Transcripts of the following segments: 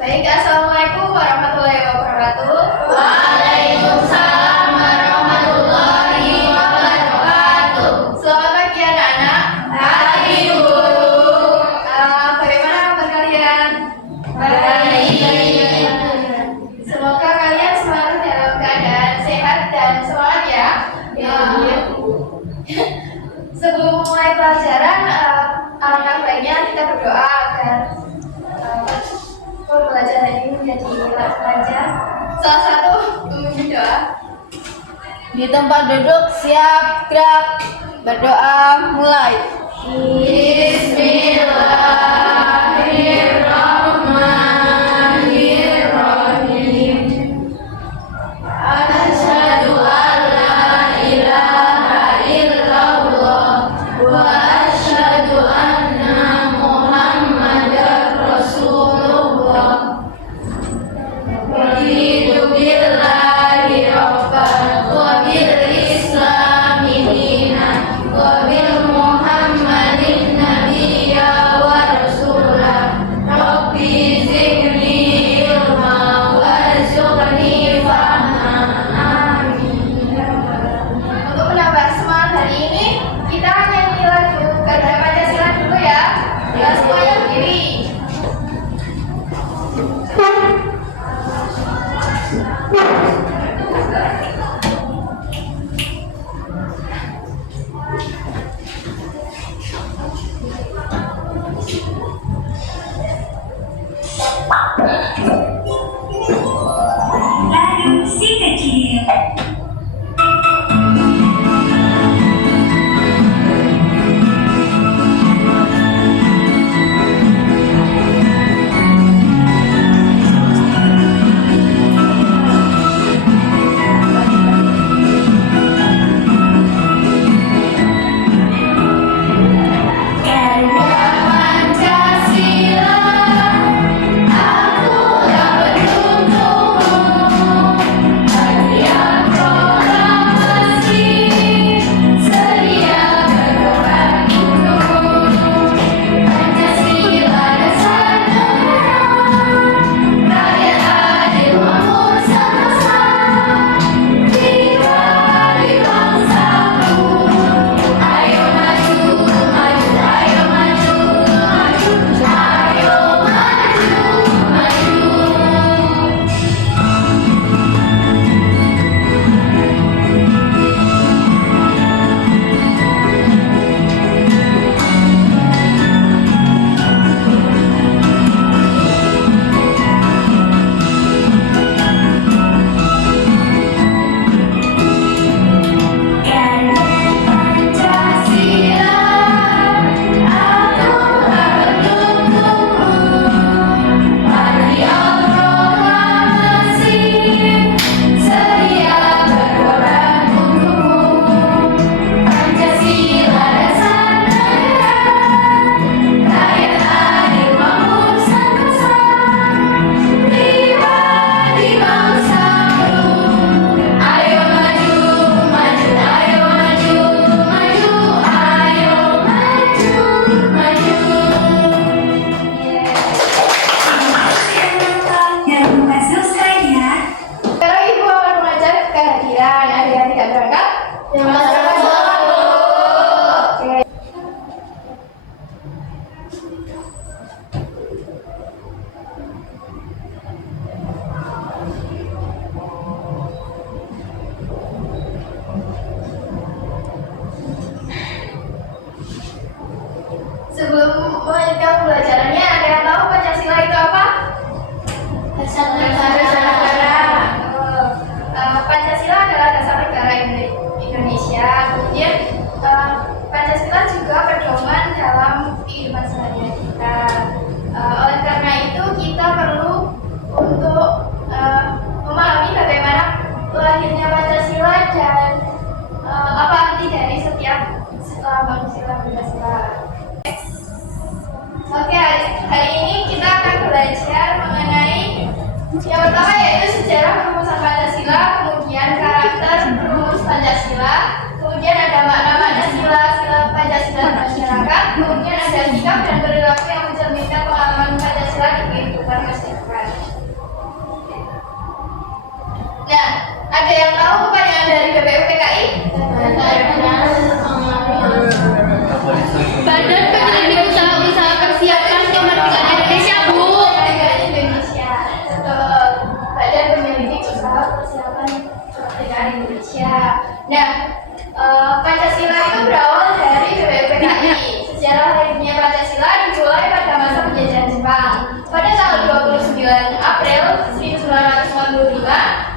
Baik, Assalamualaikum warahmatullahi wabarakatuh. Waalaikumsalam warahmatullahi wabarakatuh. Selamat pagi anak-anak. Pagi guru. Bagaimana kabar kalian? Baik. Semoga kalian selalu dalam keadaan sehat dan semangat ya. Sebelum mulai pelajaran, alangkah baiknya kita berdoa agar pembelajaran ini menjadi lancar. Salah satu memuji doa. Di tempat duduk siap gerak. Berdoa mulai. Bismillahirrahmanirrahim. Asyhadu an la ilaha illallah wa asyhadu anna Muhammadar Rasulullah. Raditu billahi rabban wa bil islami dinan wa bil Muhammadin nabiyya wa rasulah. Rabbi zidni ilma warzuqni fahma. Amin. Untuk menambah semangat hari ini, kita nyanyi lagu Garuda Pancasila dulu ya. Ya, semuanya berdiri. Lalu si kecil. Garuda Pancasila, aku tak beruntung. Hadiah proklamasi, sedia berkorban gunung. Pancasila dasar negara, rakyat adil makmur sentosa. Jiwa di bangsaku, ayo maju, maju, ayo maju, maju, ayo maju, maju. Garuda Pancasila, aku tak beruntung. Hadiah proklamasi, sedia berkorban untukmu. Pancasila dasar negara, rakyat adil makmur sentosa. Jiwa di bangsaku, ayo maju, maju, ayo maju, maju, ayo maju, maju. Dan bukan selesai ya. Sekarang Ibu akan mengajar kehadiran adik yang tidak berangkat. Oke. Sebelum melanjutkan pembelajarannya, ada yang tahu Pancasila itu apa? Dasar negara. Pancasila adalah dasar negara Indonesia. Kemudian Pancasila juga pedoman dalam kehidupan sehari-hari kita. Oleh karena itu kita perlu untuk memahami bagaimana lahirnya Pancasila dan apa arti dari setiap lambang sila Pancasila. Oke, hari ini kita akan belajar mengenai yang pertama yaitu sejarah perumusan Pancasila, kemudian karakter perumus Pancasila, kemudian ada makna-makna sila-sila Pancasila di masyarakat, kemudian ada sikap dan perilaku yang mencerminkan pengalaman Pancasila di kehidupan masyarakat.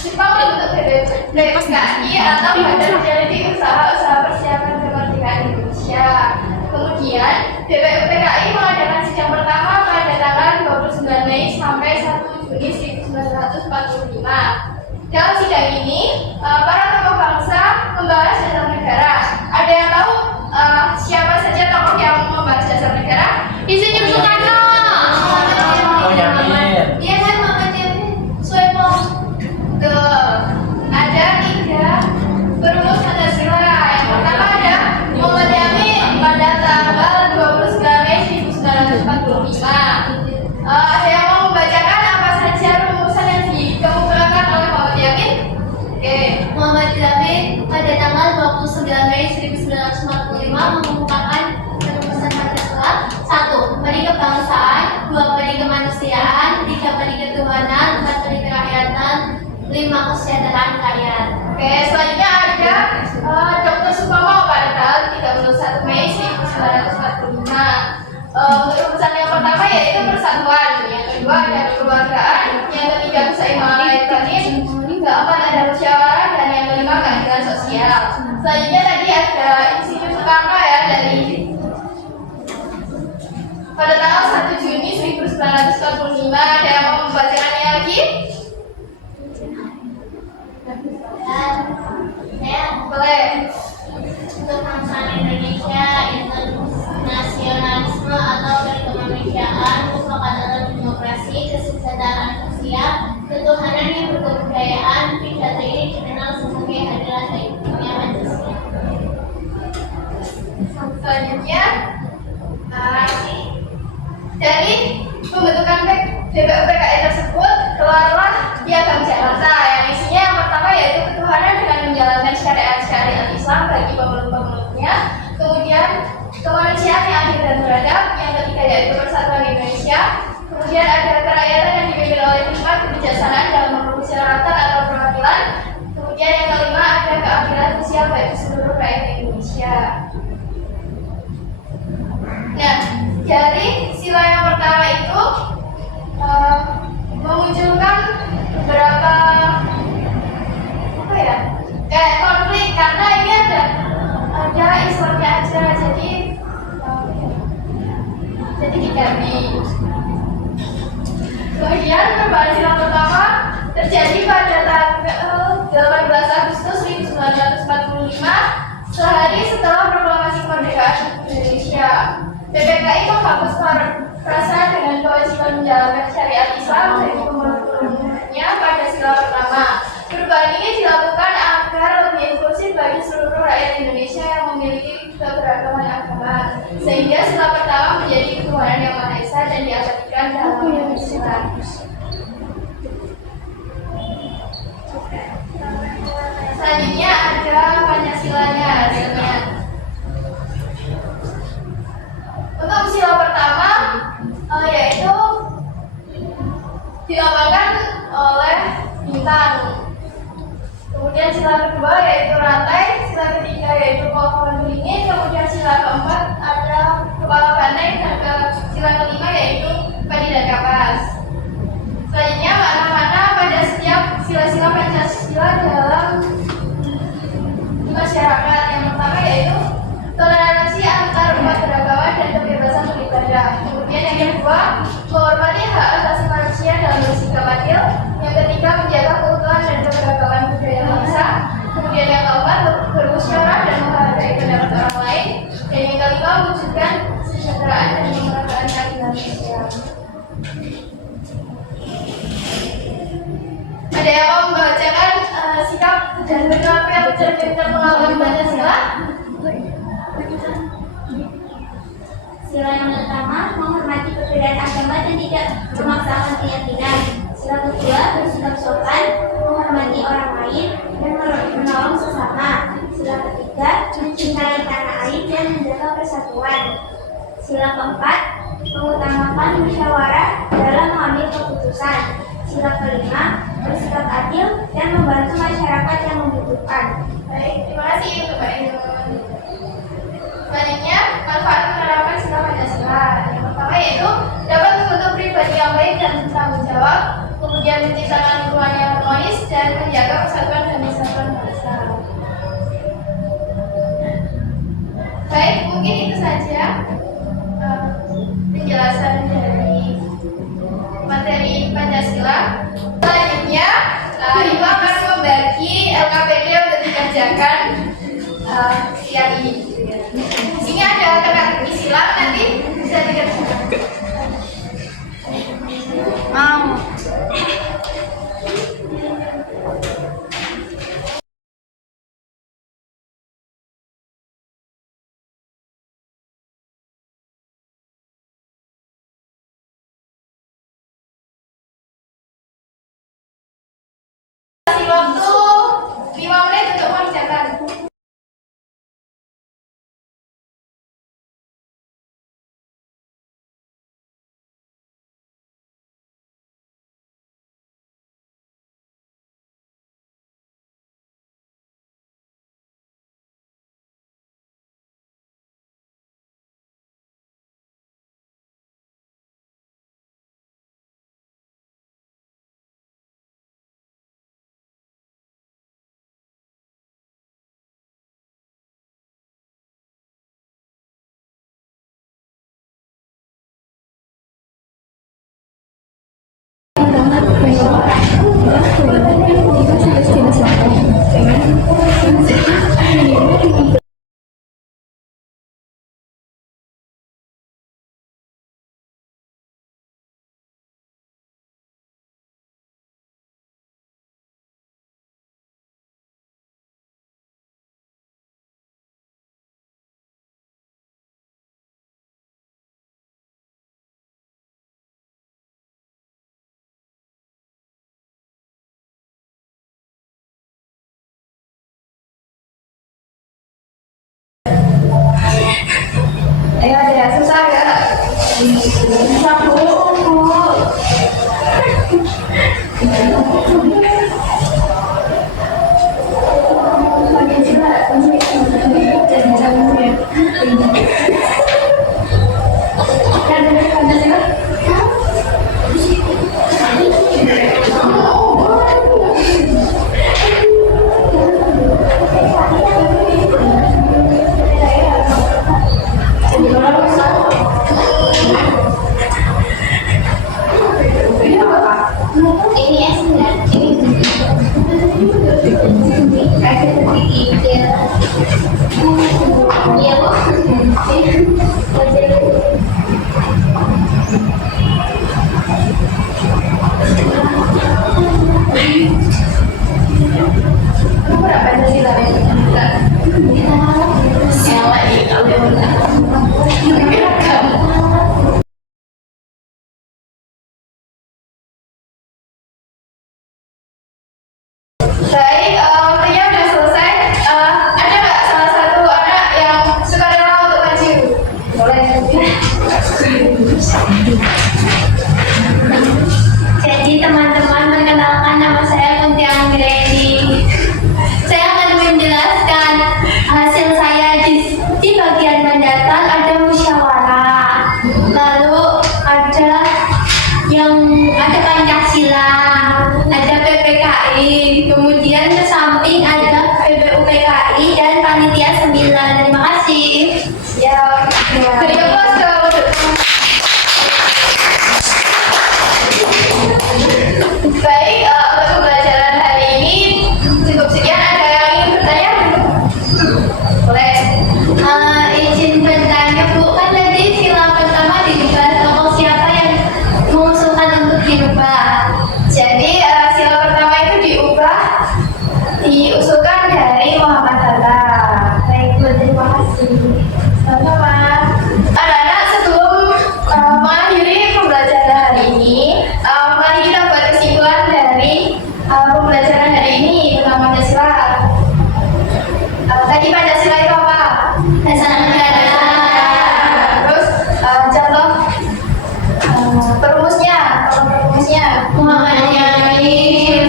Jepang membentuk BPKI atau Badan Peneliti Usaha-Usaha Persiapan Kemerdekaan Indonesia. Kemudian BPUPKI mengadakan sidang pertama pada tanggal 29 Mei sampai 1 Juni 1945. Dalam sidang ini, para tokoh bangsa membahas dasar negara. Ada yang tahu siapa saja tokoh yang membahas dasar negara? Insinyur Soekarno. Oh, yakin. Iya kan, Muhammad Yamin, Soekarno. Tuh, ada 3 perumus Pancasila. Yang pertama ada Muhammad Yamin pada tanggal 29 Mei 1945. Ada yang mau membacakan apa saja rumusan yang dikemukakan oleh Muhammad Yamin? Oke. Muhammad Yamin pada tanggal 29 Mei 1945 mengemukakan rumusan Pancasila. 1. Peri kebangsaan, 2. Peri kemanusiaan, 3. Peri ketuhanan, 4. Peri kerakyatan, 5. Kesejahteraan rakyat. Oke, selanjutnya ada Dr. Supomo pada tanggal 31 Mei 1945. Untuk rumusan yang pertama yaitu persatuan, yang kedua ada kekeluargaan, yang ketiga keseimbangan ekonomi, yang keempat ada musyawarah, dan yang kelima keadilan sosial. Selanjutnya tadi ada Insinyur Soekarno ya dari pada tanggal 1 Juni 1945. Ada yang mau membacakannya lagi? Boleh. Untuk bangsa Indonesia, internasionalisme atau berkemanusiaan, kesepakatan demokrasi, kesejahteraan sosial, ketuhanan yang berkebudayaan, pidato ini dikenal sebagai hari lahirnya Pancasila. Selanjutnya dari pembentukan BPUPKI tersebut keluarlah Piagam Jakarta yang isinya yang pertama yaitu ketuhanan dengan menjalankan syariat Islam bagi pemeluk-pemeluknya, kemudian kemanusiaan yang adil dan beradab, yang ketiga yaitu persatuan Indonesia, kemudian ada kerakyatan yang dipimpin oleh hikmat kebijaksanaan dalam permusyawaratan atau perwakilan, kemudian yang kelima ada keadilan sosial bagi seluruh rakyat Indonesia. Nah, dari sila yang pertama itu memunculkan beberapa kayak konflik karena ini ada Islamnya aja, jadi diganti. Kemudian perubahan sila pertama terjadi pada tanggal 18 Agustus 1945, sehari setelah proklamasi kemerdekaan Indonesia. BPKI menghapus perasaan dengan kewajiban menjalankan syariat Islam bagi pemeluk-pemeluknya pada sila pertama. Perubahan ini dilakukan agar lebih inklusif bagi seluruh rakyat Indonesia yang memiliki keberagaman agama, sehingga sila pertama menjadi ketuhanan yang Maha Esa dan diabadikan dalam Islam. Selanjutnya ada Pancasilanya hasilnya. Untuk sila pertama yaitu dilambangkan oleh bintang. Kemudian sila kedua yaitu rantai, sila ketiga yaitu pohon beringin, kemudian sila keempat ada kepala banteng, dan sila kelima yaitu padi dan kapas. Selanjutnya makna-makna pada setiap sila-sila Pancasila dalam masyarakat. Yang pertama yaitu toleransi antar umat beragama dan kebebasan beribadah. Kemudian yang kedua, menghormati hak asasi manusia dalam bersikap adil. Yang ketiga, menjaga keutuhan dan keberagaman budaya bangsa. Kemudian yang keempat, bermusyawarah dan menghargai pendapat orang lain. Dan yang kelima, mewujudkan kesejahteraan dan kemerdekaan keadilan sosial. Ada yang mau membacakan sikap dan perilaku yang tercermin dalam Pancasila? Sila yang pertama, menghormati perbedaan agama dan tidak memaksakan keyakinan. Sila kedua, bersikap sopan, menghormati orang lain dan menolong sesama. Sila ketiga, mencintai tanah air dan menjaga persatuan. Sila keempat, mengutamakan musyawarah dalam mengambil keputusan. Sila kelima, bersikap adil dan membantu masyarakat yang membutuhkan. Baik, terima kasih untuk Mbak Inul. Selanjutnya, manfaat menerapkan sila Pancasila. Yang pertama yaitu dapat membentuk pribadi yang baik dan bertanggung jawab, kemudian menciptakan lingkungan yang harmonis dan menjaga persatuan dan kesatuan bangsa. Baik, mungkin itu saja penjelasan dari materi Pancasila. Selanjutnya, Ibu akan membagi LKPD untuk dikerjakan siang ini. Di sini ada teka-teki silang, nanti bisa dikerjakan. Mau. Kasih waktu 5 menit untuk mengerjakan. Ayo, ada susah ya? Susah dulu, Bu. Baik, waktunya udah selesai. Ada nggak salah satu anak yang suka rela untuk maju? Boleh. Jadi teman-teman, perkenalkan nama saya Kunti Anggreni. Saya akan menjelaskan hasil saya di bagian mendatang. Ada musyawarah, lalu ada Pancasila, ada PPKI, kemudian ke samping ada PBUPKI dan panitia 9. Terima kasih. Ya, beri aplaus dong. Baik, untuk pembelajaran hari ini cukup sekian. Ada yang ingin bertanya? Boleh. Izin bertanya, Bu, kan tadi sila pertama dirubah, tokoh siapa yang mengusulkan untuk dirubah? Jadi sila pertama itu diusulkan dari Muhammad Hatta. Baik, Bu, terima kasih. Sama-sama. Anak-anak, sebelum mengakhiri pembelajaran hari ini, mari kita buat kesimpulan dari pembelajaran hari ini tentang Pancasila. Tadi Pancasila itu apa? Dasar negara. Terus contoh perumusnya. Muhammadiyah,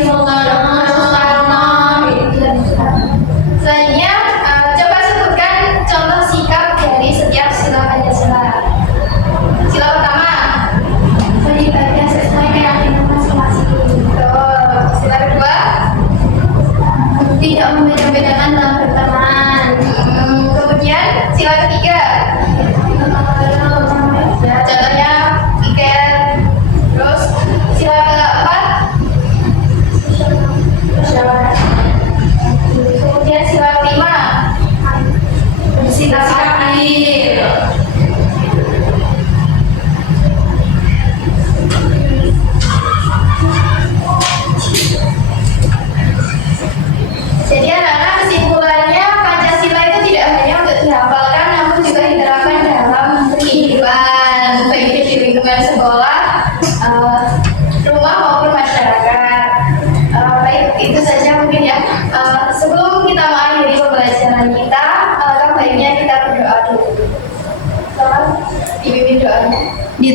Soekarno. Selanjutnya, coba sebutkan contoh sikap dari setiap sila Pancasila. Sila pertama, Beribadah sesuai keyakinan masing-masing.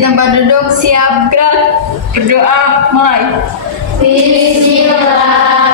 tempat duduk, siap gerak. Berdoa, mulai. Bismillah.